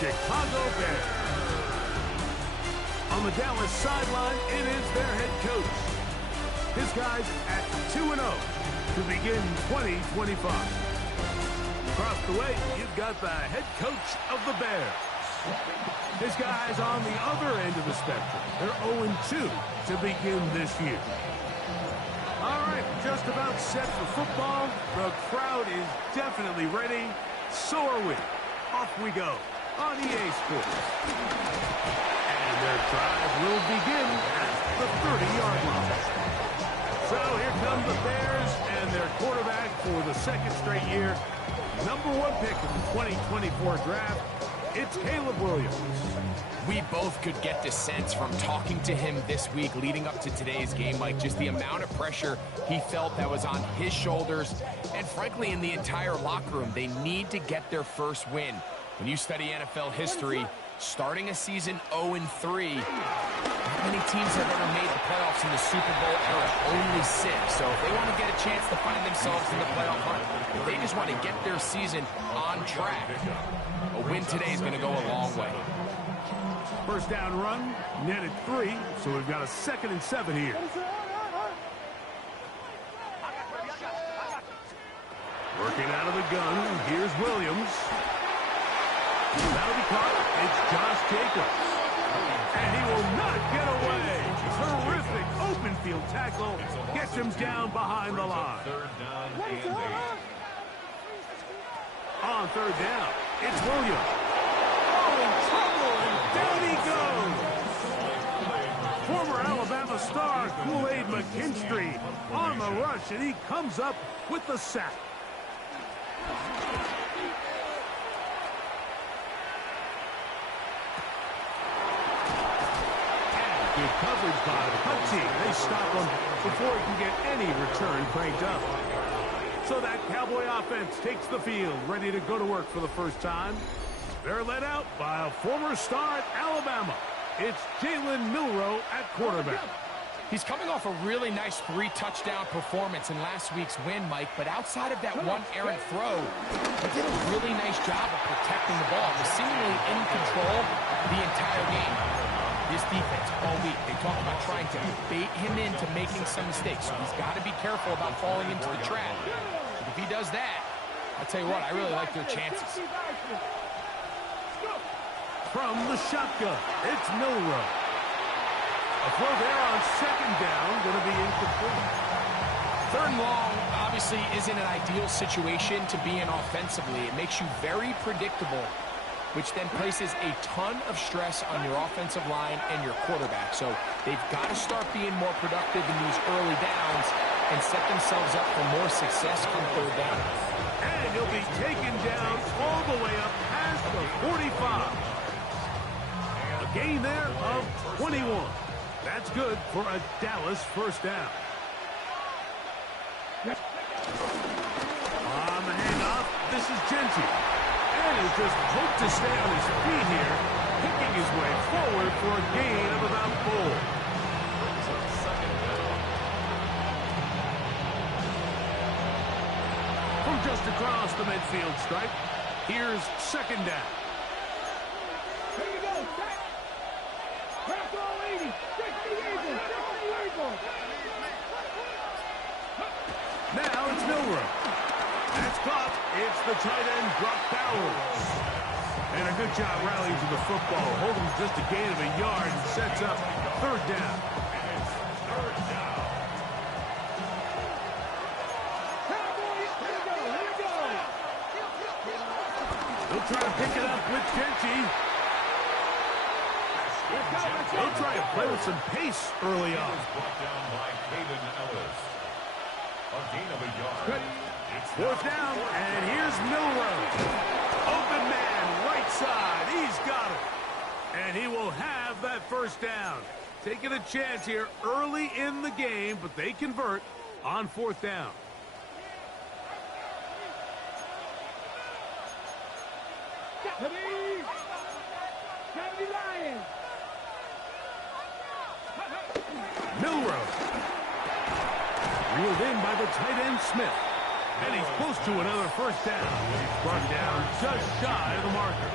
Chicago Bears. On the Dallas sideline, it is their head coach. His guys at 2-0 to begin 2025. Across the way, you've got the head coach of the Bears. His guys on the other end of the spectrum. They're 0-2 to begin this year. All right, just about set for football. The crowd is definitely ready. So are we. Off we go on EA Sports. And their drive will begin at the 30-yard line. So here come the Bears and their quarterback for the second straight year. #1 pick in the 2024 draft. It's Caleb Williams. We both could get the sense from talking to him this week leading up to today's game, Mike, just the amount of pressure he felt that was on his shoulders. And frankly, in the entire locker room, they need to get their first win. When you study NFL history, starting a season 0-3, not many teams have ever made the playoffs in the Super Bowl era, only 6. So if they want to get a chance to find themselves in the playoff hunt, if they just want to get their season on track, a win today is going to go a long way. First down run, netted 3, so we've got a 2nd and 7 here. Working out of the gun, here's Williams. That'll be caught. It's Josh Jacobs. And he will not get away. Terrific open field tackle. Gets him down behind the line. On third down, it's Williams. Oh, in trouble, and down he goes. Former Alabama star Kool-Aid McKinstry on the rush, and he comes up with the sack. Good coverage by the punt team. They stop him before he can get any return cranked up. So that Cowboy offense takes the field, ready to go to work for the first time. They're led out by a former star at Alabama. It's Jalen Milroe at quarterback. He's coming off a really nice 3-touchdown performance in last week's win, Mike, but outside of that one errant throw, he did a really nice job of protecting the ball. He was seemingly in control the entire game. This defense all week, they talk about trying to bait him into making some mistakes, so he's got to be careful about falling into the trap. But if he does that, I'll tell you what, I really like their chances. From the shotgun, it's Milroe. A throw there on second down, going to be incomplete. Third and long obviously isn't an ideal situation to be in offensively. It makes you very predictable, which then places a ton of stress on your offensive line and your quarterback. So they've got to start being more productive in these early downs and set themselves up for more success on third down. And he'll be taken down all the way up past the 45. A gain there of 21. That's good for a Dallas first down. On the handoff, this is Genty. And he's just hoped to stay on his feet here, picking his way forward for a gain of about 4. From just across the midfield stripe, here's second down. Here we go. Crack all 80. 60 Eagles. 60 Eagles. Now it's Milroe. That's caught. It's the tight end, Brock Bowers. And a good job rallying to the football. Holding just a gain of a yard and sets up third down. They'll try to pick it up with Genty. They'll try to play with some pace early on. Fourth down, and here's Milroe. Open man, right side. He's got it. And he will have that first down. Taking a chance here early in the game, but they convert on fourth down. Milroe. Reeled in by the tight end, Smith. And he's close to another first down. He's brought down just shy of the marker.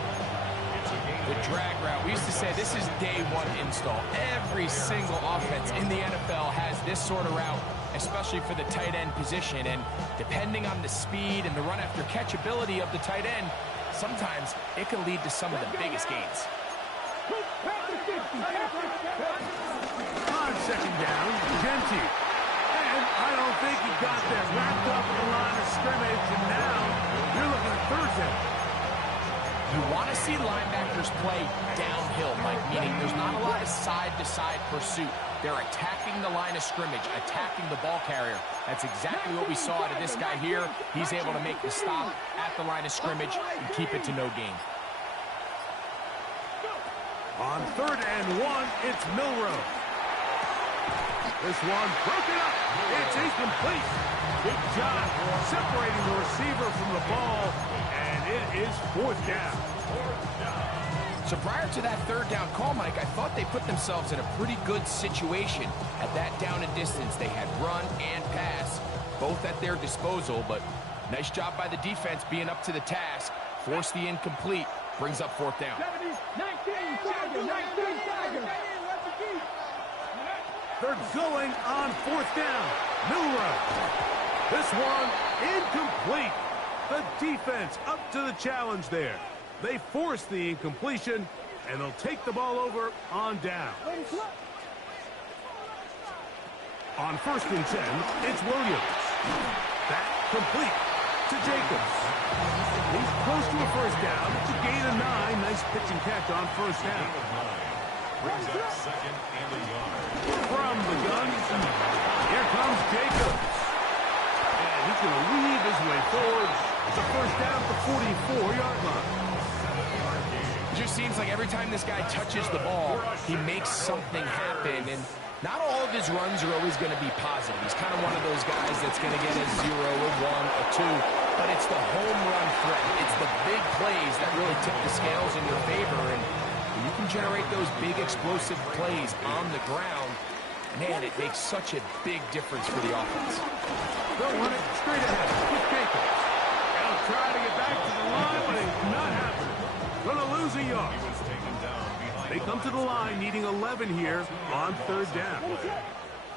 The drag route. We used to say this is day one install. Every single offense in the NFL has this sort of route, especially for the tight end position. And depending on the speed and the run after catch ability of the tight end, sometimes it can lead to some of the biggest gains. On second down, Genty. And I don't think he got that wrapped up in the line of scrimmage. And now you're looking at third down. You want to see linebackers play downhill, Mike, meaning there's not a lot of side-to-side pursuit. They're attacking the line of scrimmage, attacking the ball carrier. That's exactly what we saw out of this guy here. He's able to make the stop at the line of scrimmage and keep it to no gain. On 3rd and 1, it's Milroe. This one broken up. It's incomplete. Good job separating the receiver from the ball, and it is 4th down. So prior to that 3rd down call, Mike, I thought they put themselves in a pretty good situation at that down and distance. They had run and pass, both at their disposal, but nice job by the defense being up to the task. Force the incomplete, brings up 4th down. 19, 19, They're going on 4th down. Milroe. This one incomplete. The defense up to the challenge there. They force the incompletion, and they'll take the ball over on down. On 1st and 10, it's Williams. That complete to Jacobs. He's close to a 1st down. It's a gain of 9. Nice pitch and catch on 1st down. Brings up 2nd and a yard. From the gun, here comes Jacobs. And he's going to weave his way forward. It's a 1st down at the 44-yard line. It just seems like every time this guy touches the ball, he makes something happen. And not all of his runs are always going to be positive. He's kind of one of those guys that's going to get a 0, a 1, a 2. But it's the home run threat. It's the big plays that really tip the scales in your favor. And when you can generate those big explosive plays on the ground, man, it makes such a big difference for the offense. They'll run it straight ahead with Jacobs. They'll try to get back to the line, but it's not happening. Going to lose a yard. They come to the line needing 11 here on 3rd down.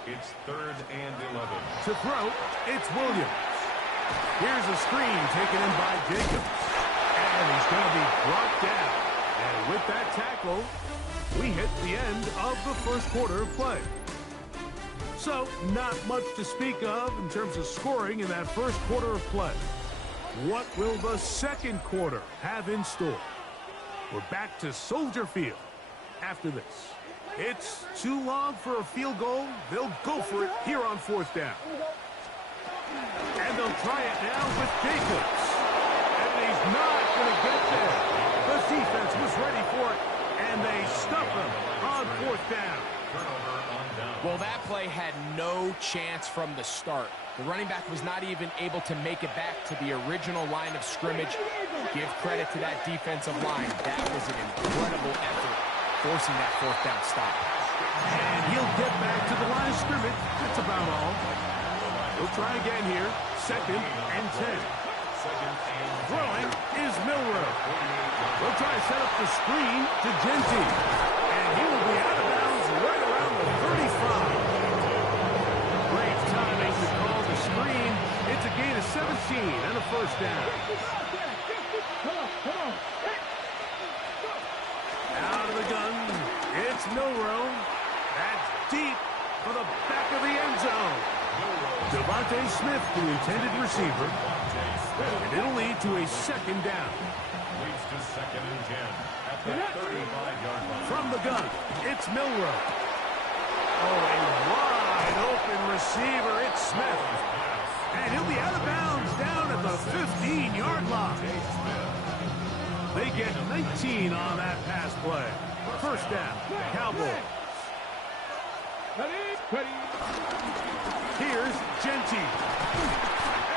It's 3rd and 11. To throw, it's Williams. Here's a screen taken in by Jacobs. And he's going to be brought down. And with that tackle, we hit the end of the 1st quarter of play. So, not much to speak of in terms of scoring in that 1st quarter of play. What will the 2nd quarter have in store? We're back to Soldier Field after this. It's too long for a field goal. They'll go for it here on 4th down. And they'll try it now with Jacobs. And he's not going to get there. The defense was ready for it, and they stuff him on 4th down. Well, that play had no chance from the start. The running back was not even able to make it back to the original line of scrimmage. Give credit to that defensive line. That was an incredible effort, forcing that 4th down stop. And he'll get back to the line of scrimmage. That's about all. He'll try again here. 2nd and 10. Throwing is Milroe. They'll try to set up the screen to Genty. And he will be out of bounds right around the 35. Great timing to call the screen. It's a gain of 17 and a 1st down. Out of the gun, it's Milroe. That's deep for the back of the end zone. Devontae Smith, the intended receiver. And it'll lead to a 2nd down. Leads to 2nd and 10 at the 35-yard line. From the gun, it's Milroe. Oh, a wide open receiver. It's Smith. And he'll be out of bounds down at the 15-yard line. They get 19 on that pass play. 1st down, Cowboys. Here's Genty.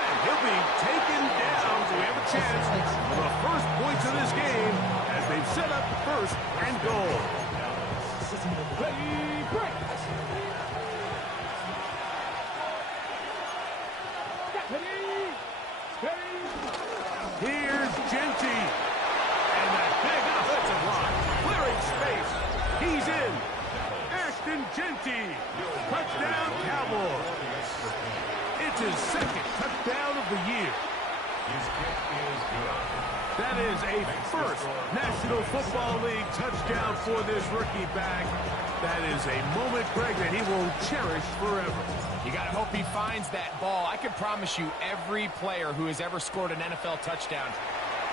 And he'll be taken down. So we have a chance for the first points of this game as they've set up 1st and goal. Here's Genty. And that big offensive line is a first National Football League touchdown for this rookie back. That is a moment, Greg, that he will cherish forever. You got to hope he finds that ball. I can promise you every player who has ever scored an NFL touchdown,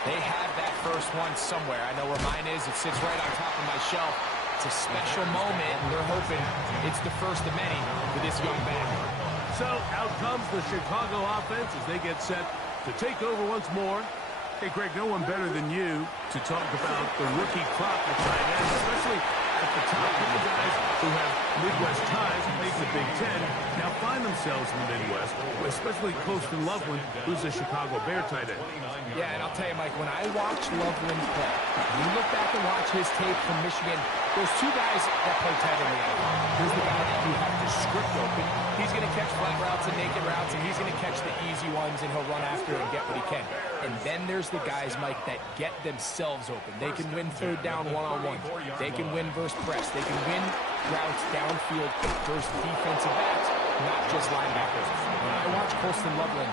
they have that first one somewhere. I know where mine is. It sits right on top of my shelf. It's a special moment, and they're hoping it's the first of many for this young back. So out comes the Chicago offense as they get set to take over once more. Hey, Greg, no one better than you to talk about the rookie crop at tight end, especially at the top of the guys who have Midwest ties and make the Big Ten now find themselves in the Midwest, especially Colston Loveland, who's a Chicago Bear tight end. Yeah, and I'll tell you, Mike, when I watch Loveland play, you look back and watch his tape from Michigan, there's two guys that play tight end in the NFL. Here's the guy that you have to script open. He's going to catch flat routes and naked routes, and he's going to catch the easy ones, and he'll run after and get what he can. And then there's the guys, Mike, that get themselves open. They can win third down one-on-one. They can win versus press. They can win routes downfield versus defensive backs, not just linebackers. When I watch Colston Loveland,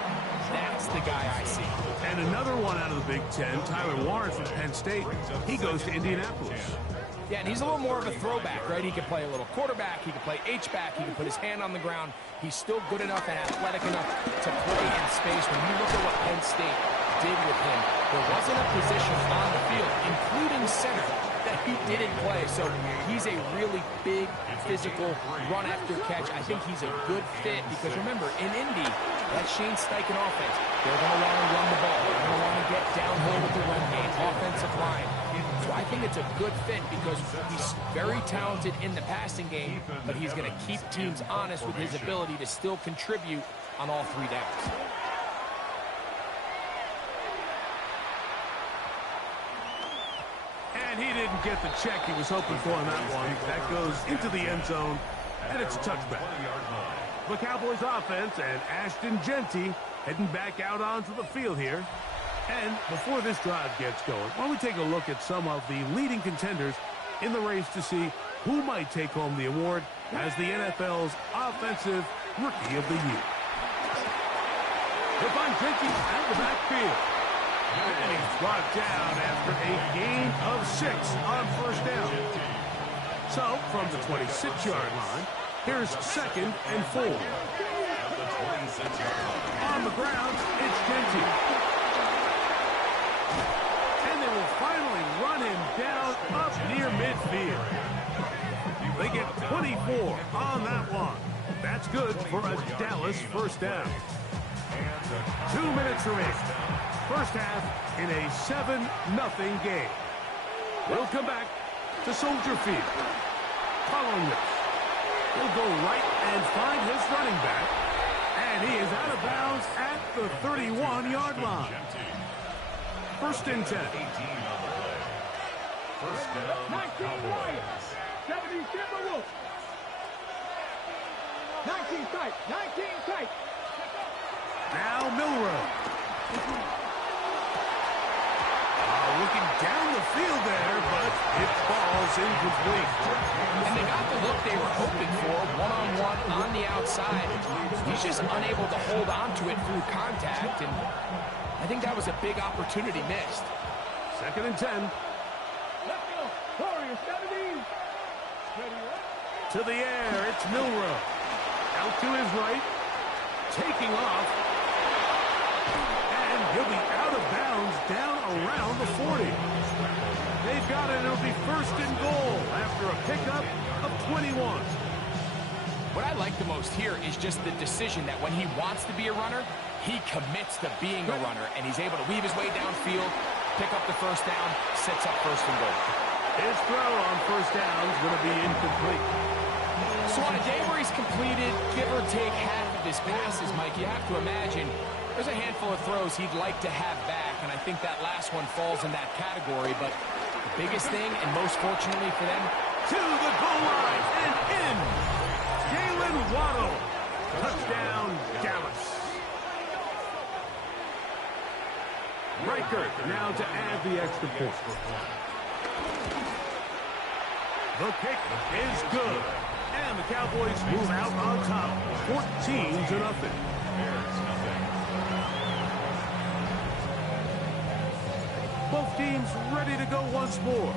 that's the guy I see. And another one out of the Big Ten, Tyler Warren from Penn State. He goes to Indianapolis. Yeah, and he's a little more of a throwback, right? He can play a little quarterback. He can play H-back. He can put his hand on the ground. He's still good enough and athletic enough to play in space. When you look at what Penn State did with him, there wasn't a position on the field, including center, that he didn't play. So he's a really big, physical, run-after-catch. I think he's a good fit because, remember, in Indy, that Shane Steichen offense, they're going to want to run the ball. They're going to want to get downhill with the run game, offensive line. So I think it's a good fit because he's very talented in the passing game, but he's going to keep teams honest with his ability to still contribute on all three downs. And he didn't get the check he was hoping for on that one. That goes into the end zone, and it's a touchback. The Cowboys offense and Ashton Genty heading back out onto the field here. And before this drive gets going, why don't we take a look at some of the leading contenders in the race to see who might take home the award as the NFL's Offensive Rookie of the Year. They'll find Genty out of the backfield. And he's brought down after a gain of 6 on first down. So, from the 26-yard line, here's 2nd and 4. On the ground, it's Genty. And they will finally run him down up near midfield. They get 24 on that one. That's good for a Dallas first down. 2 minutes remaining. First half in a 7-0 game. We'll come back to Soldier Field. Following this, he'll go right and find his running back. And he is out of bounds at the 31-yard line. 1st and 10. First down, 19 Cowboys. 70 Timberwolves. 19 tight. 19 tight. Now Milrow. Looking down the field there, but it falls incomplete. And they got the look they were hoping for, one-on-one on the outside. He's just unable to hold on to it through contact, and I think that was a big opportunity missed. 2nd and 10. Let's go. Warriors 70. Ready up. To the air, it's Milrow. Out to his right. Taking off. And he'll be out of bounds down around the 40. They've got it. It'll be 1st and goal after a pickup of 21. What I like the most here is just the decision that when he wants to be a runner, he commits to being a runner, and he's able to weave his way downfield, pick up the first down, sets up 1st and goal. His throw on first down is going to be incomplete. So on a day where he's completed, give or take half of his passes, Mike, you have to imagine there's a handful of throws he'd like to have back, and I think that last one falls in that category. But the biggest thing, and most fortunately for them, To the goal line and in. Jalen Waddle. Touchdown, Dallas. Riker now to add the extra point. The kick is good. And the Cowboys move out on top, 14-0. Both teams ready to go once more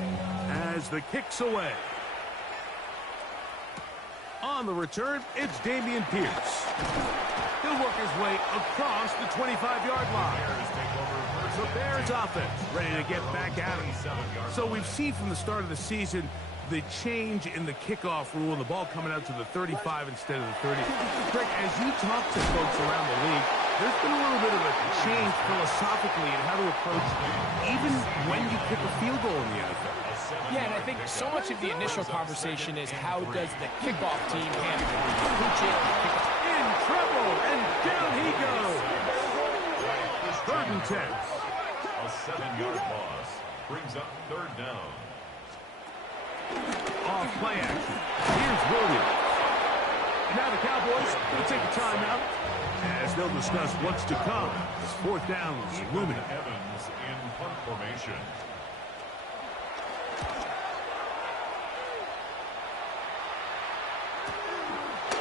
as the kick's away. On the return, it's Dameon Pierce. He'll work his way across the 25-yard line. The Bears offense ready to get back at it. So we've seen from the start of the season the change in the kickoff rule and the ball coming out to the 35 instead of the 30. Greg, as you talk to folks around the league, there's been a little bit of a change philosophically in how to approach even when you kick a field goal in the NFL. Yeah, and I think so much of the initial conversation is how does the kickoff team handle it? In trouble, and down he goes. 3rd and 10. A 7-yard loss brings up 3rd down. Off play action. Here's Williams. And now the Cowboys will take a timeout as they'll discuss what's to come as 4th down is looming. Evans in punt formation.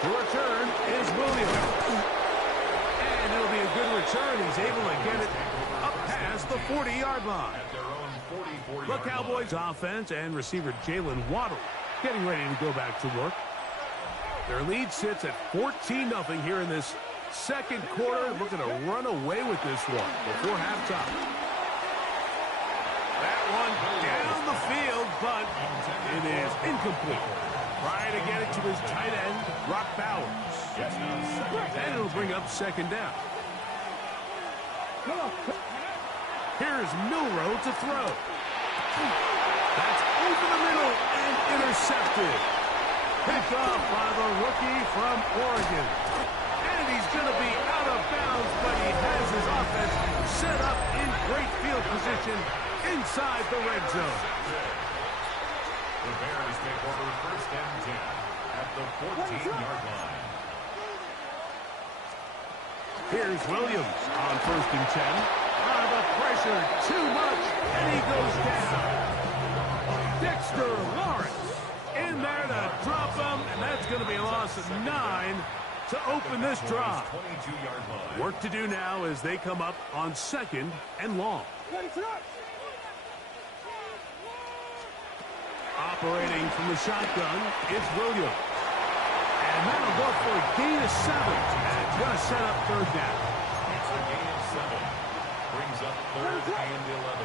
The return is Williams. And it'll be a good return. He's able to get it up past the 40-yard line. The Cowboys offense and receiver Jalen Waddle getting ready to go back to work. Their lead sits at 14-0 here in this second quarter. Looking to run away with this one before halftime. That one down the field, but it is incomplete. Trying to get it to his tight end, Brock Bowers. And it'll bring up 2nd down. Here's Milroe to throw. That's over the middle and intercepted. Picked off by the rookie from Oregon. And he's going to be out of bounds, but he has his offense set up in great field position inside the red zone. The Bears take over 1st and 10 at the 14-yard line. Here's Williams on 1st and 10. The pressure too much, and he goes down. Dexter Lawrence in there to drop him, and that's going to be a loss of 9 to open this drive. 22-yard line. Work to do now as they come up on 2nd and long. Operating from the shotgun, it's Williams. And that'll go for a gain of 7, and it's going to set up 3rd down. It's a gain of 7. Brings up 3rd and 11.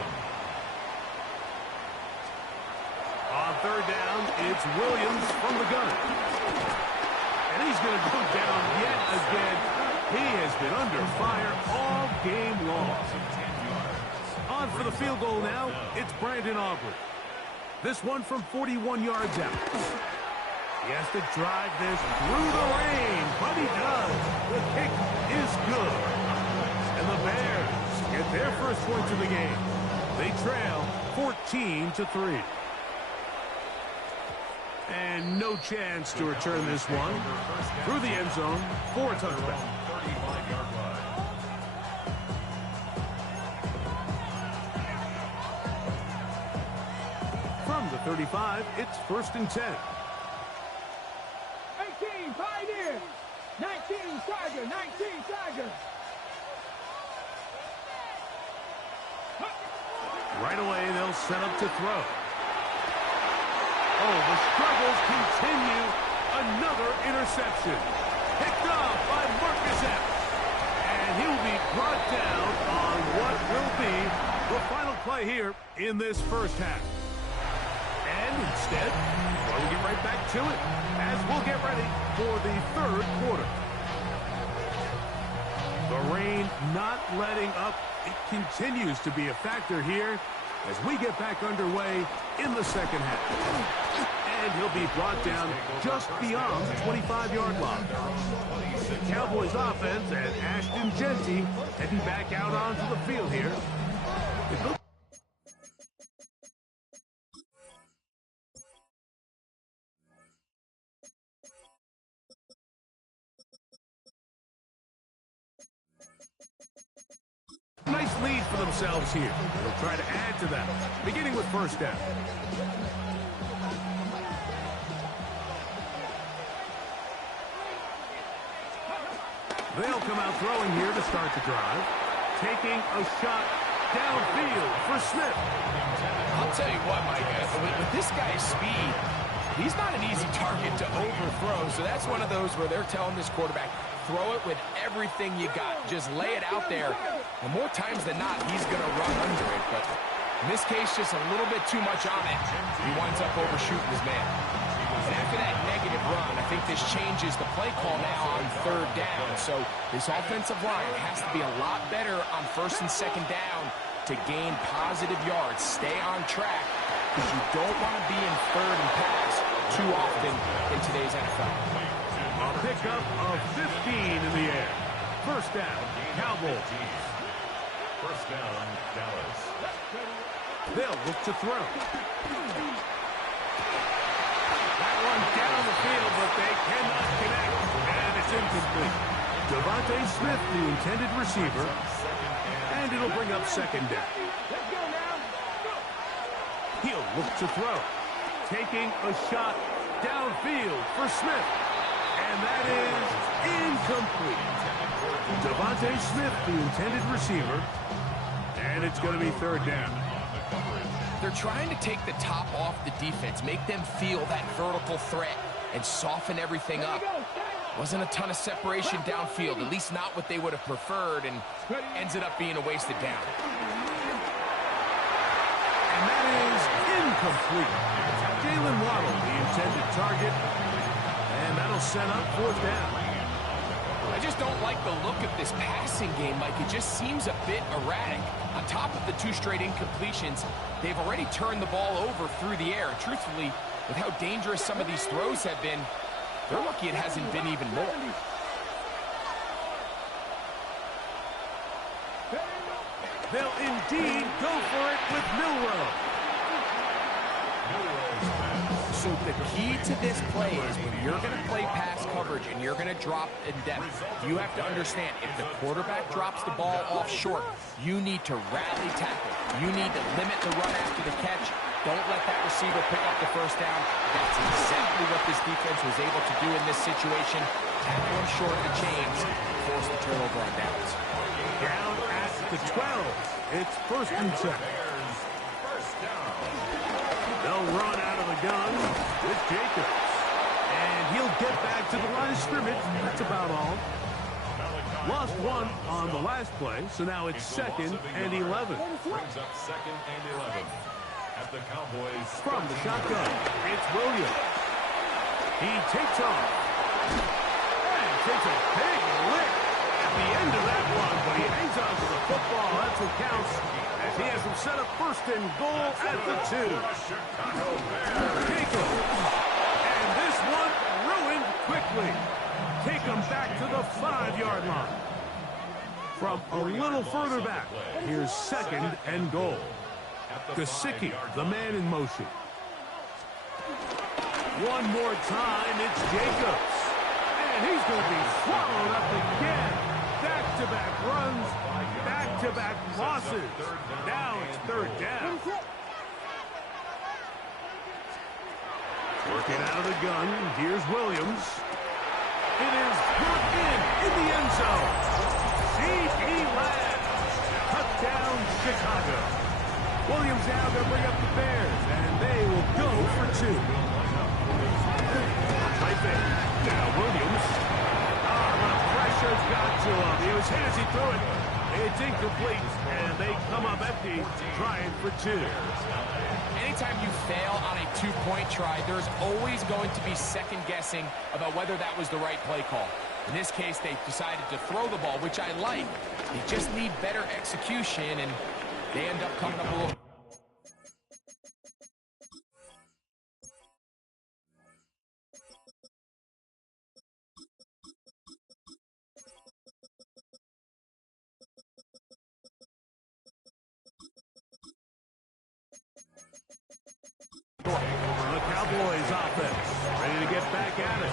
On 3rd down, it's Williams from the gun. And he's going to go down yet again. He has been under fire all game long. On for the field goal now, it's Brandon Aubrey. This one from 41 yards out. He has to drive this through the rain, but he does. The kick is good. And the Bears get their first points of the game. They trail 14-3. And no chance to return this one through the end zone for a touchback. 35-yard line. From the 35, it's 1st and 10. 18 Pioneers, 19 Tiger, 19 Tiger. Right away, they'll set up to throw. Oh, the struggles continue. Another interception. Picked off by Marcus Epps. And he will be brought down on what will be the final play here in this first half. And instead, we'll get right back to it as we'll get ready for the 3rd quarter. The rain not letting up. It continues to be a factor here as we get back underway in the 2nd half. And he'll be brought down just beyond the 25-yard line. The Cowboys offense and Ashton Jeanty heading back out onto the field here. Nice lead for themselves here. They'll try to add to that, beginning with 1st down. They'll come out throwing here to start the drive. Taking a shot downfield for Smith. I'll tell you what, Mike, with this guy's speed, he's not an easy target to overthrow. So that's one of those where they're telling this quarterback, throw it with everything you got. Just lay it out there. And more times than not, he's going to run under it. But in this case, just a little bit too much on it. He winds up overshooting his man. And after that negative run, I think this changes the play call now on third down. So this offensive line has to be a lot better on first and second down to gain positive yards. Stay on track, because you don't want to be in third and pass too often in today's NFL. A pickup of 15 in the air. First down, Cowboys. First down, Dallas. They'll look to throw. That one down the field, but they cannot connect, and it's incomplete. Devontae Smith, the intended receiver, and it'll bring up second down. He'll look to throw. Taking a shot downfield for Smith. And that is incomplete. Devontae Smith, the intended receiver. And it's going to be third down. They're trying to take the top off the defense, make them feel that vertical threat, and soften everything up. Wasn't a ton of separation downfield, at least not what they would have preferred, and ends it up being a wasted down. And that is incomplete. Jalen Waddle, the intended target. And that'll set up fourth down. I just don't like the look of this passing game, Mike. It just seems a bit erratic. On top of the 2 straight incompletions, they've already turned the ball over through the air. And truthfully, with how dangerous some of these throws have been, they're lucky it hasn't been even more. They'll indeed go for it with Milroe. So the key to this play is when you're going to play pass coverage and you're going to drop in depth, you have to understand if the quarterback drops the ball off short, you need to rally tackle. You need to limit the run after the catch. Don't let that receiver pick up the first down. That's exactly what this defense was able to do in this situation. Tackle him short of the chains, force the turnover on downs. Down at the 12. It's first and 10. They'll run out of the gun with Jacobs. And he'll get back to the line of scrimmage. That's about all. Lost one on the last play, so now it's second and 11. Brings up second and 11. At the Cowboys. From the shotgun, it's Williams. He takes off. And takes a big lick at the end of that one, but he hangs on to the football. That's what counts, as he has him set up first and goal at the 2. Jacobs. And this one ruined quickly. Take him back to the 5-yard line. From a little further back, here's second and goal. Gesicki, the man in motion. One more time, it's Jacobs. And he's going to be swallowed up again. Back-to-back runs, back-to-back losses. Now it's third down. Working out of the gun, here's Williams. It is put in the end zone. C.D. Lamb. Touchdown, Chicago. Williams now going to bring up the Bears, and they will go for 2. Right there. Now Williams. The pressure's got to him. He was hit as he threw it. It's incomplete, and they come up empty, trying for 2. Anytime you fail on a 2-point try, there's always going to be second guessing about whether that was the right play call. In this case, they decided to throw the ball, which I like. They just need better execution, and they end up coming up a little. The Cowboys offense ready to get back at it.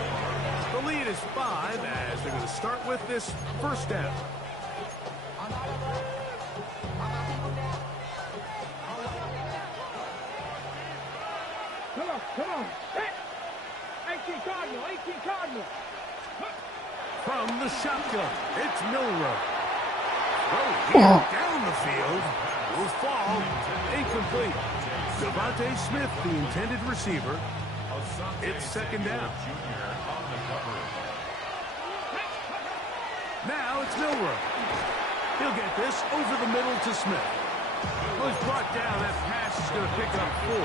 The lead is 5 as they're going to start with this first down. Come on. Hit. 18 Cardinal. From the shotgun, it's Milroe. Down the field. Will fall. Incomplete. Devontae Smith, the intended receiver. It's second down. Now it's Milroe. He'll get this over the middle to Smith. Well, he's brought down. That pass is going to pick up 4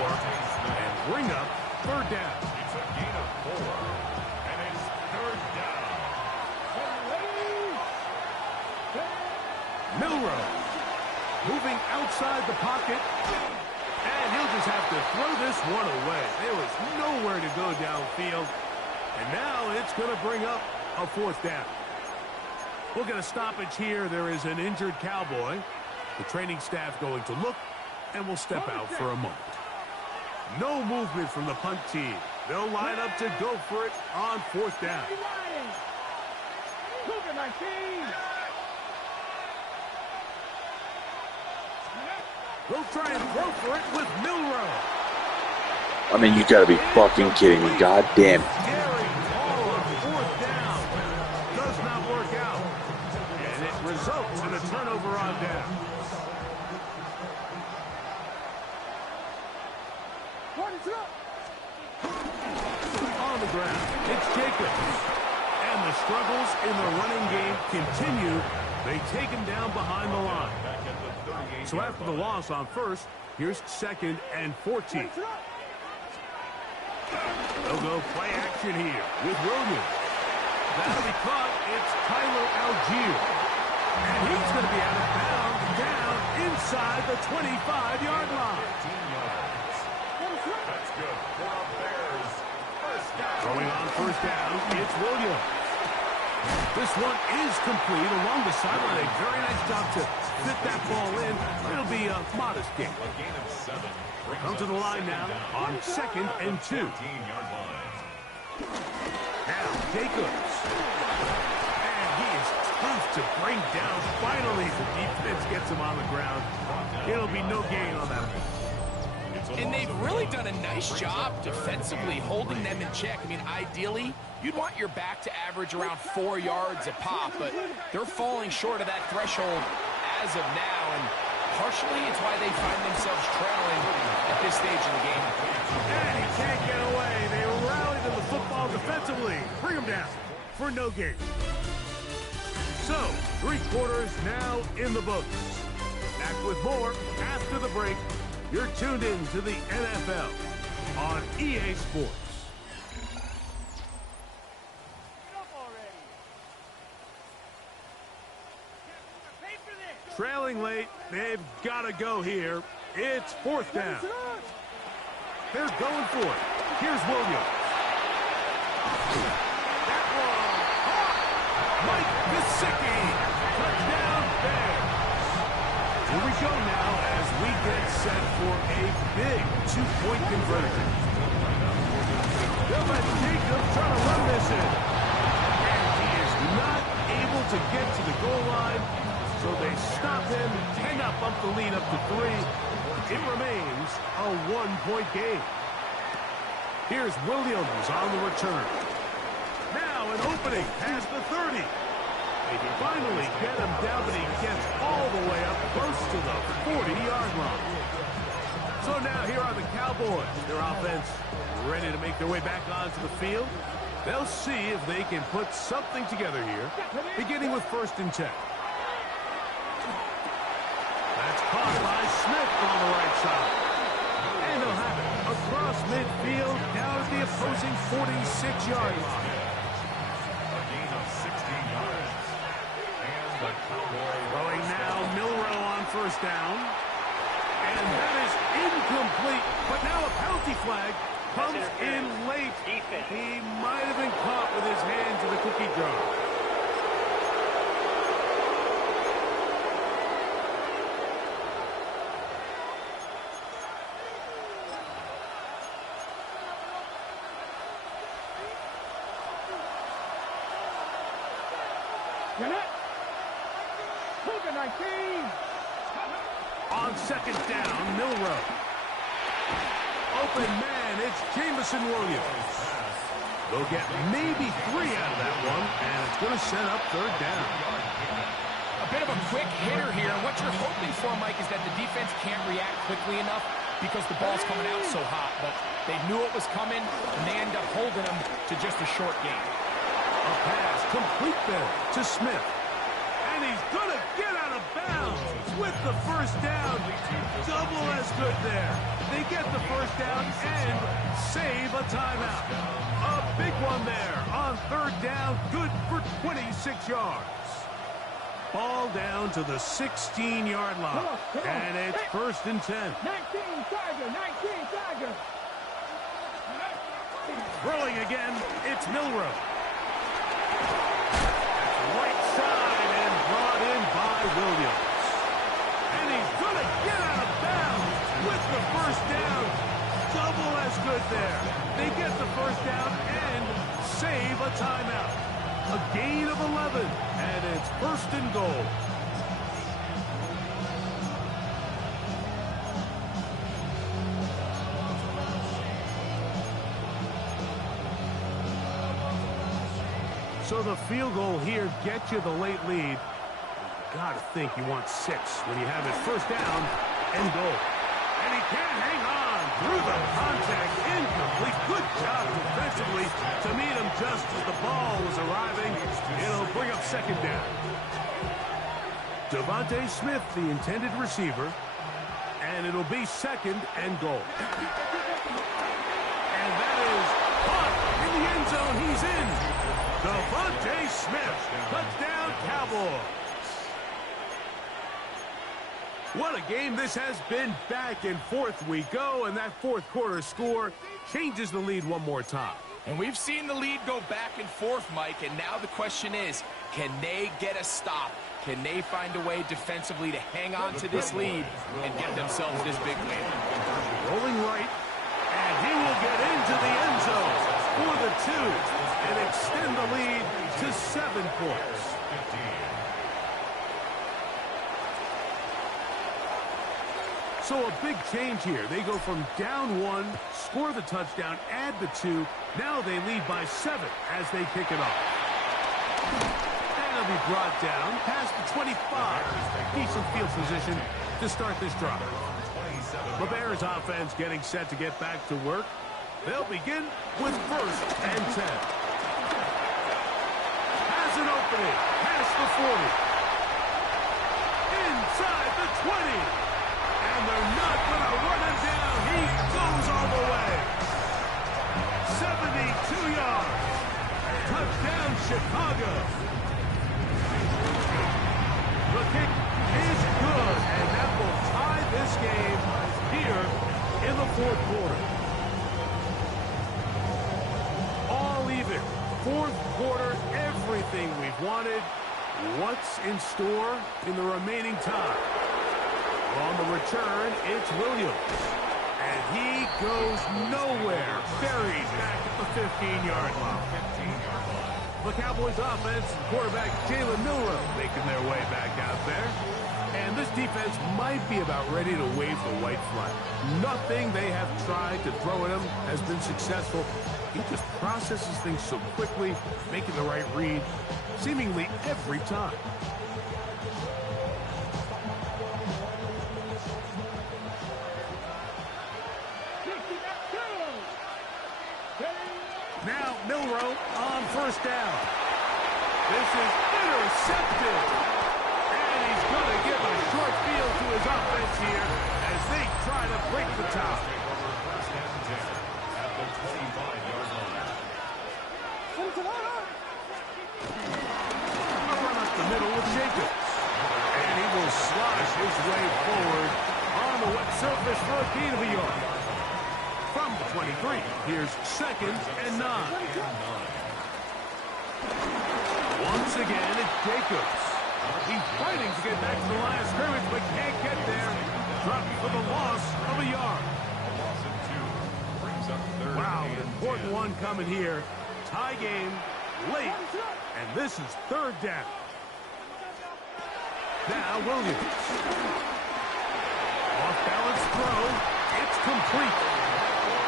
and bring up third down. It's a gain of 4, and it's third down. Milroe moving outside the pocket, and he'll just have to throw this one away. There was nowhere to go downfield, and now it's going to bring up a fourth down. We'll get a stoppage here. There is an injured Cowboy. The training staff going to look, and we'll step out for a moment. No movement from the punt team. They'll line up to go for it on fourth down. They'll try and throw for it with Milroe. I mean, you gotta be fucking kidding me. God damn. Scary ball on fourth down. Does not work out. And it results in a turnover on down. On the ground, it's Jacobs. And the struggles in the running game continue. They take him down behind the line. So after the loss on first, here's second and 14. They'll go play action here with Williams. That'll be caught. It's Tyler Algier. And he's going to be out of bounds down inside the 25-yard line. That's good for the Bears. First down. Throwing on first down, it's Williams. This one is complete along the sideline. A very nice job to fit that ball in. It'll be a modest gain. A gain of 7. Come to the line now on second and 2. 15-yard line. Now Jacobs. And he is tough to bring down. Finally, the defense gets him on the ground. It'll be no gain on that one. And they've really done a nice job defensively holding them in check. I mean, ideally, you'd want your back to average around 4 yards a pop, but they're falling short of that threshold as of now, and partially it's why they find themselves trailing at this stage in the game. And he can't get away. They rally to the football defensively. Bring him down for no gain. So, 3 quarters now in the books. Back with more after the break. You're tuned in to the NFL on EA Sports. Trailing late, they've got to go here. It's fourth down. They're going for it. Here's Williams. That one. Mike Gesicki. Touchdown Bears. Here we go now as we get set for a big 2-point conversion. They'll let Jacobs try to run this in. And he is not able to get to the goal line. So they stop him, cannot bump the lead up to 3. It remains a 1-point game. Here's Williams on the return. Now an opening past the 30. They can finally get him down, but he gets all the way up close to the 40-yard line. So now here are the Cowboys. Their offense ready to make their way back onto the field. They'll see if they can put something together here, beginning with first and 10. That's caught by Smith on the right side. And they'll have it across midfield down at the opposing 46-yard line. A gain of 16 yards. And the Cowboys Throwing now, Milroe on first down. And that is incomplete. But now a penalty flag comes in late. He might have been caught with his hands in the cookie jar. On second down, Milroe. Open man, it's Jameson Williams. They'll get maybe 3 out of that one, and it's going to set up third down. A bit of a quick hitter here, and what you're hoping for, Mike, is that the defense can't react quickly enough because the ball's coming out so hot. But they knew it was coming, and they end up holding them to just a short game. A pass complete there to Smith. And he's going to get out of bounds with the first down. Double as good there. They get the first down and save a timeout. A big one there on third down. Good for 26 yards. Ball down to the 16-yard line. And it's first and 10. 19 Tiger, 19 Tiger. Throwing again, it's Milroe. Right side and brought in by Williams. And he's going to get out of bounds with the first down. Double as good there. They get the first down and save a timeout. A gain of 11, and it's first and goal. So the field goal here gets you the late lead. Gotta think you want 6 when you have it first down and goal. And he can't hang on through the contact. Incomplete. Good job defensively to meet him just as the ball was arriving. It'll bring up second down. Devontae Smith, the intended receiver. And it'll be second and goal. And that is caught in the end zone. He's in. Devontae Smith, touchdown Cowboys. What a game this has been. Back and forth we go, and that fourth quarter score changes the lead one more time. And we've seen the lead go back and forth, Mike, and now the question is, can they get a stop? Can they find a way defensively to hang on to this lead and get themselves this big win? Rolling right, and he will get into the end zone for the 2 and extend the lead to 7 points. So a big change here. They go from down 1, score the touchdown, add the 2. Now they lead by 7 as they kick it off. And it'll be brought down past the 25. Decent field position to start this drive. The Bears offense getting set to get back to work. They'll begin with first and 10. Has an opening. Past the 40. Inside the 20. And they're not going to run him down. He goes all the way. 72 yards. Touchdown, Chicago. The kick is good, and that will tie this game here in the fourth quarter. All even. Fourth quarter, everything we've wanted. What's in store in the remaining time? On the return, it's Williams. And he goes nowhere. Buried back at the 15-yard line. The Cowboys offense, quarterback Jalen Milroe making their way back out there. And this defense might be about ready to wave the white flag. Nothing they have tried to throw at him has been successful. He just processes things so quickly, making the right read, seemingly every time. Now Milroe on first down. This is intercepted. And he's going to give a short field to his offense here as they try to break the tie. First and 10 at the 25-yard line. A run up the middle with Jacobs. And he will slosh his way forward on the wet surface for a gain of a yard. From the 23, here's second and 9. Once again, it's Jacobs. He's fighting to get back to the line of scrimmage, but can't get there. Dropped for the loss of a yard. Wow, an important one coming here. Tie game, late, and this is third down. Now Williams. Off-balance throw. It's complete.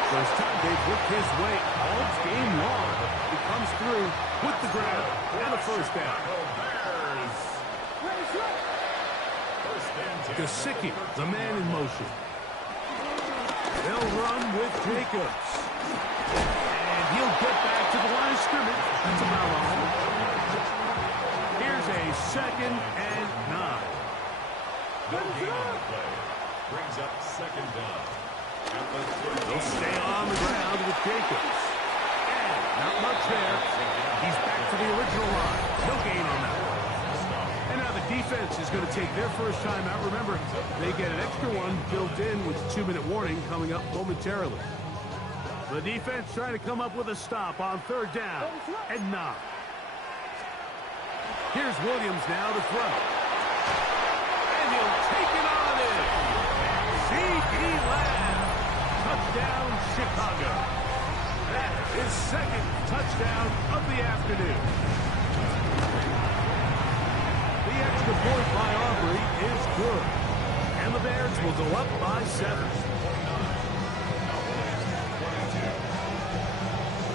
First time they've worked his way all game long. He comes through with the grab and a first down. Gesicki, the man in motion. They'll run with Jacobs. And he'll get back to the line of scrimmage. That's about all. Here's a 2nd and 9. No gain on the play. Brings up 2nd down. They'll stay on the ground with Jacobs. And not much there. He's back to the original line. No gain on that one. And now the defense is going to take their first time out. Remember, they get an extra one built in with a 2-minute warning coming up momentarily. The defense trying to come up with a stop on 3rd down and 9. Here's Williams now to throw. And he'll take it on in. C.D. Lamb. Touchdown, Chicago. That is 2nd touchdown of the afternoon. The extra point by Aubrey is good. And the Bears will go up by 7.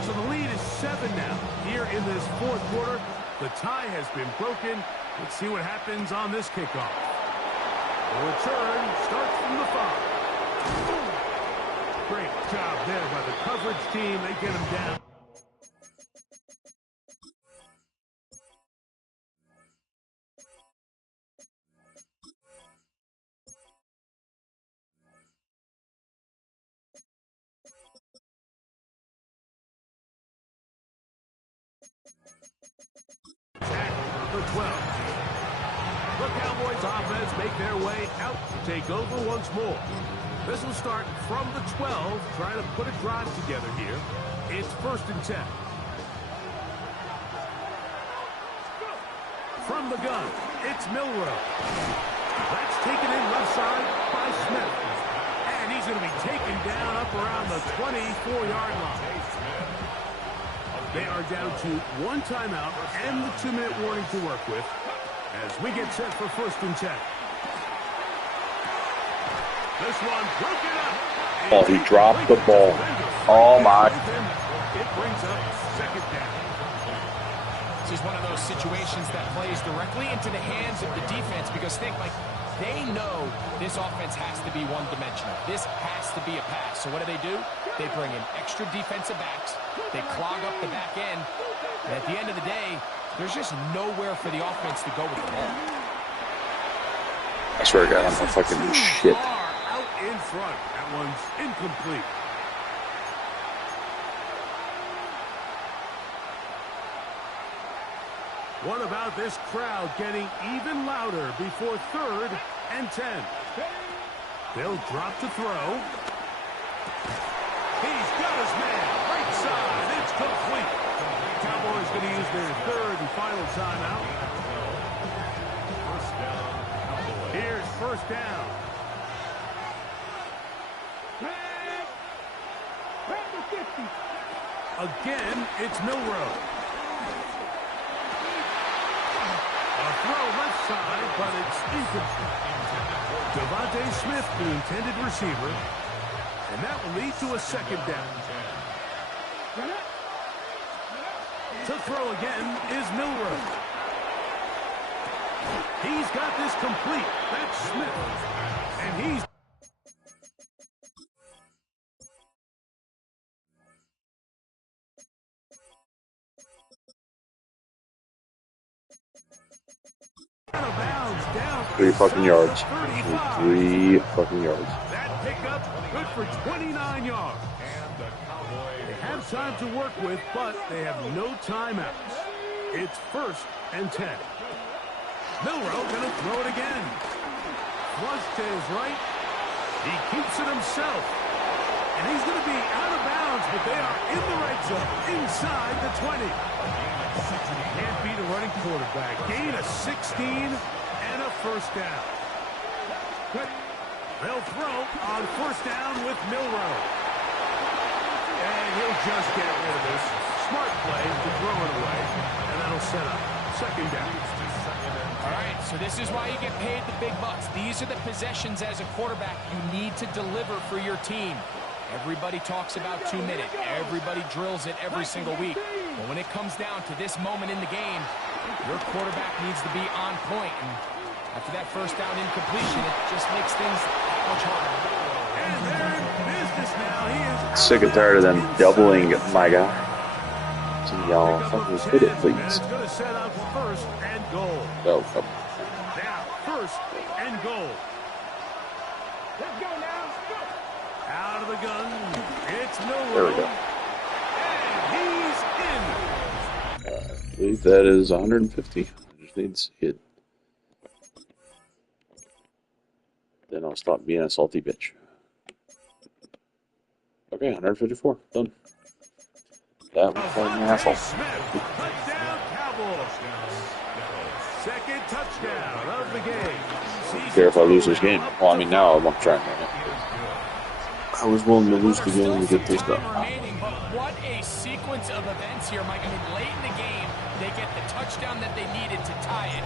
So the lead is 7 now. Here in this 4th quarter, the tie has been broken. Let's see what happens on this kickoff. The return starts from the 5. Great job there by the coverage team. They get him down. Number 12. The Cowboys offense make their way out to take over once more. This will start from the 12, trying to put a drive together here. It's 1st and 10. From the gun, it's Milroe. That's taken in left side by Smith. And he's going to be taken down up around the 24-yard line. They are down to 1 timeout and the 2-minute warning to work with as we get set for 1st and 10. This one broken up. Oh, he dropped the ball. Oh, my. It brings up 2nd down. This is one of those situations that plays directly into the hands of the defense because they know this offense has to be one-dimensional. This has to be a pass. So what do? They bring in extra defensive backs. They clog up the back end. And at the end of the day, there's just nowhere for the offense to go with the ball. I swear to God, I'm a fucking shit. Out in front. That one's incomplete. What about this crowd getting even louder before 3rd and 10? They'll drop to throw. He's got his man. Right side. It's complete. Cowboys going to use their 3rd and final timeout. Here's 1st down. Again, it's Milroe. A throw left side, but it's incomplete. Devontae Smith, the intended receiver. And that will lead to a 2nd down. To throw again is Milroe. He's got this complete. That's Smith. And he's... out of bounds, down 3 fucking yards. 3 fucking yards. That pickup good for 29 yards. They have time to work with, but they have no timeouts. It's 1st and 10. Milroe going to throw it again. Flush to his right. He keeps it himself. And he's going to be out of bounds, but they are in the red zone, inside the 20. Can't beat a running quarterback. Gain of 16 and a 1st down. They'll throw on 1st down with Milroe. And he'll just get rid of this. Smart play to throw it away. And that'll set up 2nd down. All right, so this is why you get paid the big bucks. These are the possessions as a quarterback you need to deliver for your team. Everybody talks about 2-minute. Everybody drills it every single week. But when it comes down to this moment in the game, your quarterback needs to be on point. And After that first down incompletion, it just makes things that much harder. And they're in business now. He is Sick and tired of them doubling my guy. Can y'all fucking hit it, please? It's going to set up first and goal. Oh, oh. Now, first and goal. Let's go now. Go. Out of the gun. It's Milrow. There we go. And he's in. I believe that is 150. I just need to see it. Then I'll stop being a salty bitch. Okay, 154. Done. That was an asshole. Touchdown, Cowboys. Second touchdown of the game. Care if I lose this game. Well, I mean, now I'm trying to win it. I was willing to lose the game to get this done. But what a sequence of events here, Mike. I mean, late in the game, they get the touchdown that they needed to tie it,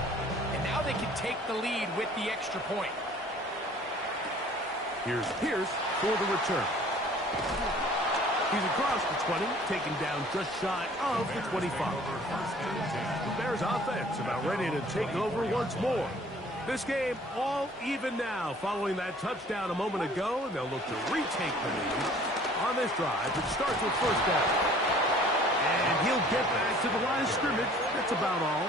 and now they can take the lead with the extra point. Here's Pierce for the return. He's across the 20, taken down just shy of the 25. The Bears offense about ready to take over once more. This game all even now following that touchdown a moment ago, and they'll look to retake the lead on this drive, which starts with first down. And he'll get back to the line of scrimmage. That's about all.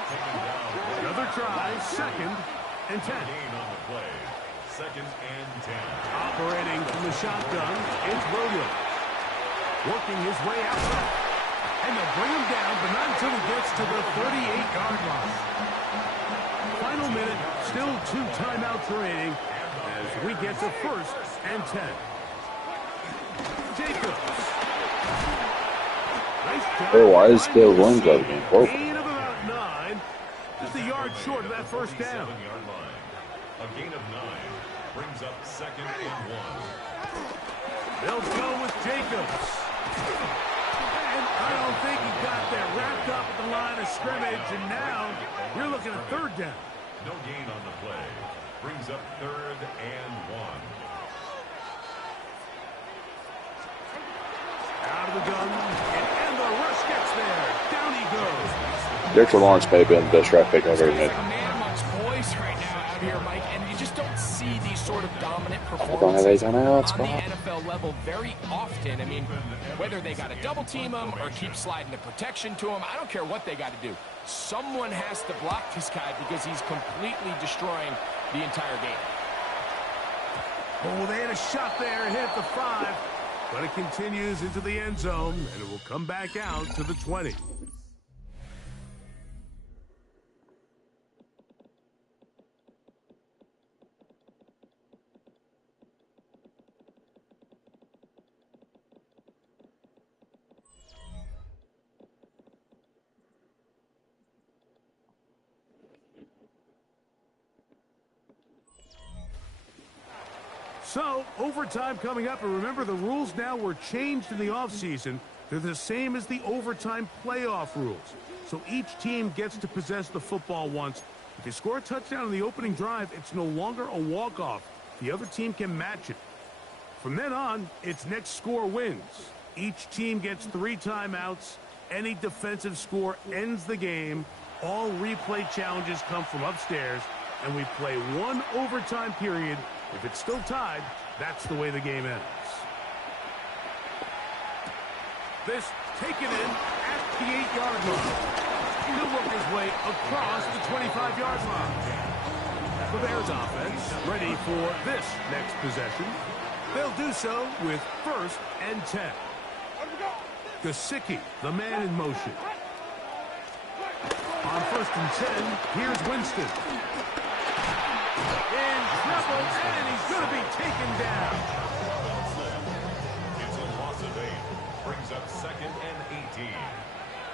Another try, second and 10. Second and 10. Operating from the shotgun, it's Williams. Working his way outside. And they'll bring him down, but not until he gets to the 38-yard line. Final minute, still 2 timeouts remaining as we get to first and 10. Jacobs. Nice job. Oh, why is the run go game broken? Gain of about 9. Just a yard short of that first down. A gain of 9 brings up second and 1. They'll go with Jacobs. And I don't think he got there. Wrapped up at the line of scrimmage, and now you're looking at third down. No gain on the play. Brings up third and 1. Out of the gun, and the rush gets there. Down he goes. Dexter Lawrence may have been the best draft pick I've ever made. Like a man amongst boys right now out here, Mike, and you just don't see these sort of dominant I don't have performances 8 on timeouts, the Bob. NFL level very often. I mean, whether they got to double team him or keep sliding the protection to him, I don't care what they got to do. Someone has to block this guy because he's completely destroying the entire game. Oh, they had a shot there and hit the 5. But it continues into the end zone, and it will come back out to the 20. So, overtime coming up, and remember the rules now were changed in the offseason. They're the same as the overtime playoff rules. So each team gets to possess the football once. If they score a touchdown in the opening drive, it's no longer a walk-off. The other team can match it. From then on, it's next score wins. Each team gets 3 timeouts. Any defensive score ends the game. All replay challenges come from upstairs, and we play 1 overtime period. If it's still tied, that's the way the game ends. This taken in at the 8-yard line. He'll work his way across the 25-yard line. The Bears offense ready for this next possession. They'll do so with first and 10. Gesicki, the man in motion. On first and 10, here's Winston. In trouble, and he's going to be taken down. It's a loss of 8. Brings up second and 18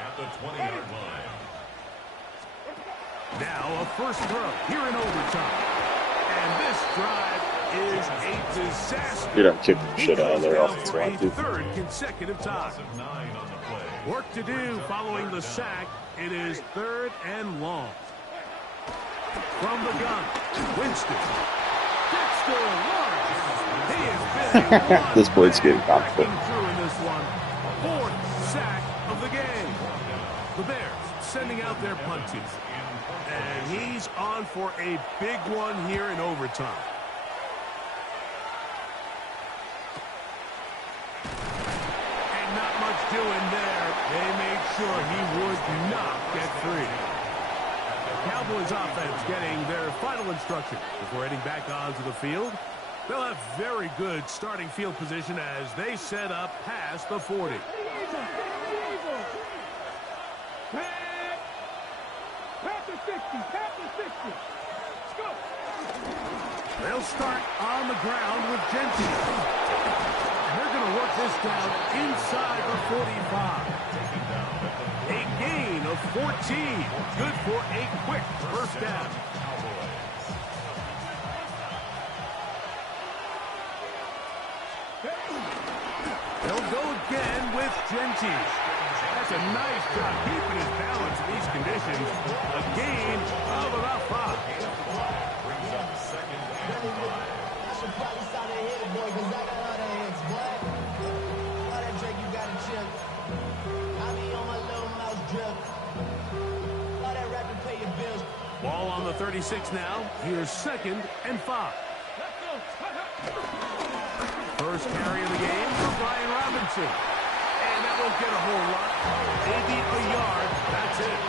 at the 20-yard line. Now a first throw here in overtime. And this drive is a disaster. Dude, I'm kicking the shit out of their offense. For a third consecutive time. Loss of 9 on the play. Work to do following the sack. It is third and long. From the gun, Winston. Dexter Lawrence. He has been This boy's getting confident. through in this one. 4th sack of the game. The Bears sending out their punt team. And he's on for a big one here in overtime. And not much doing there. They made sure he would not get free. Cowboys offense getting their final instruction before heading back onto the field. They'll have very good starting field position as they set up past the 40. They'll start on the ground with Genty. They're going to work this down inside the 45. A gain of 14. Good for a quick first down. They'll go again with Genty. That's a nice job keeping his balance in these conditions. A gain of about 5. Brings up second and 5. I should probably start a hit, boy, because I got all the hits, boy. All that Drake, you got to chill. I be on my little mouse drip. All that rapping, pay your bills. Ball on the 36 now. Here's second and 5. First carry of the game for Brian Robinson. And that won't get a whole lot. Maybe a yard. That's it.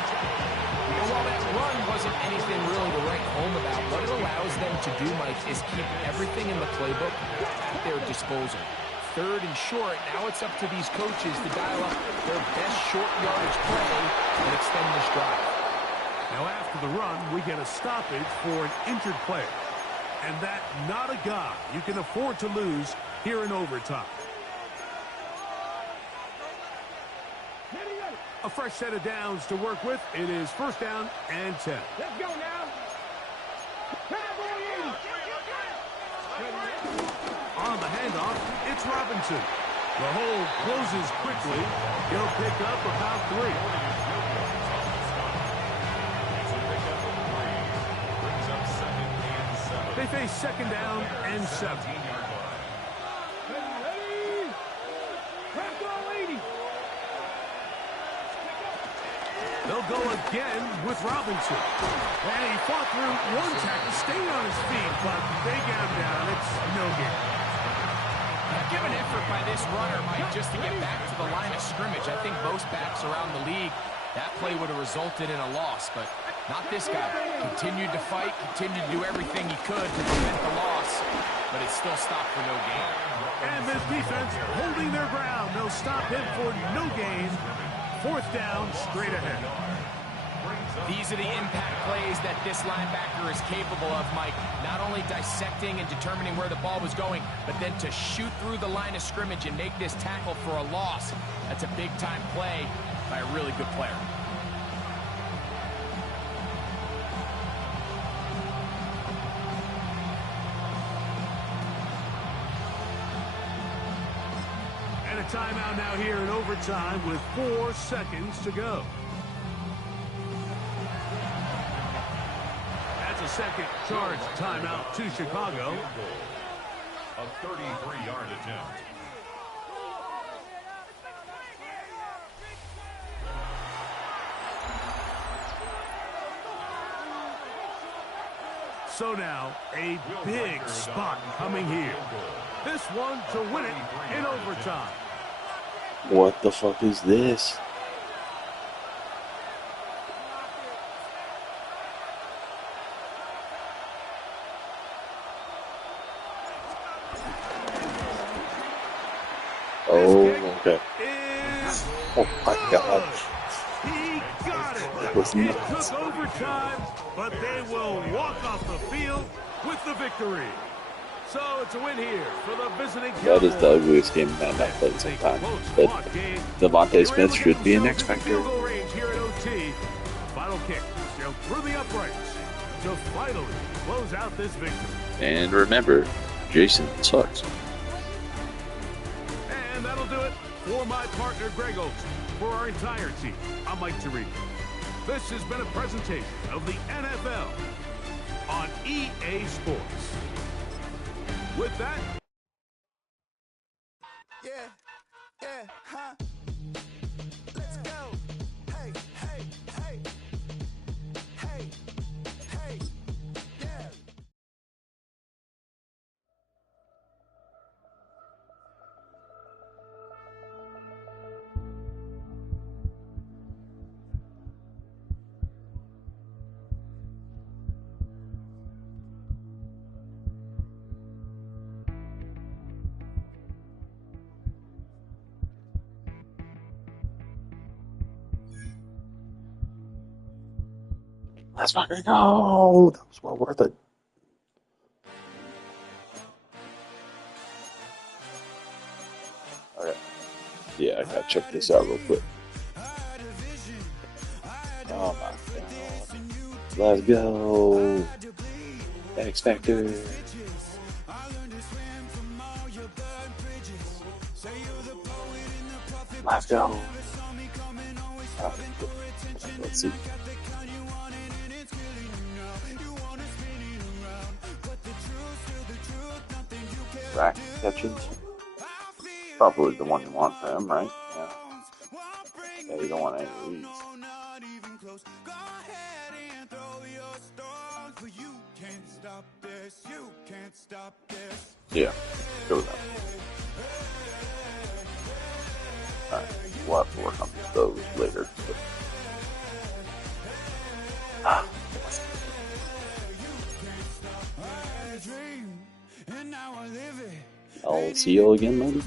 And while that run wasn't anything really to write home about, what it allows them to do, Mike, is keep everything in the playbook at their disposal. Third and short, now it's up to these coaches to dial up their best short yardage play and extend this drive. Now after the run, we get a stoppage for an injured player. And that not a guy you can afford to lose here in overtime. A fresh set of downs to work with. It is first down and 10. Let's go now. On the handoff, it's Robinson. The hole closes quickly. He'll pick up about 3. They face second down and 7. They'll go again with Robinson. And he fought through one tackle, stayed on his feet, but they get him down. It's no game. Give an effort by this runner, Mike, just to get back to the line of scrimmage. I think most backs around the league, that play would have resulted in a loss, but not this guy. Continued to fight, continued to do everything he could to prevent the loss, but it still stopped for no gain. And this defense holding their ground. They'll stop him for no gain. Fourth down, straight ahead. These are the impact plays that this linebacker is capable of, Mike. Not only dissecting and determining where the ball was going, but then to shoot through the line of scrimmage and make this tackle for a loss. That's a big-time play by a really good player. And a timeout now here in overtime with 4 seconds to go. That's a second charge timeout to Chicago. A 33-yard attempt. So now, a big spot coming here. This one to win it in overtime. What the fuck is this? Oh, okay. Oh my god. He got it. That was It nuts. took overtime, but they will walk off the field with the victory. So it's a win here for the visiting Cowboys. That is the ugliest game man I've played sometime. But Devontae Smith should be an X Factor. Final kick sailed through the uprights to finally close out this victory. And remember, Jason sucks. And that'll do it for my partner Greg Olson. For our entire team, I'm Mike Tirico. This has been a presentation of the NFL on EA Sports. With that... Let's go. Hey, hey, hey, hey. Let's fucking go! That was well worth it. Okay. Yeah, I gotta check this out real quick. Oh my god. Let's go! X Factor! Let's go! Let's see. Rack catches. Probably the one you want for him, right? Yeah. Yeah, you don't want any of these. Yeah, go with that. Alright, we'll have to work on those later. LCO again, maybe?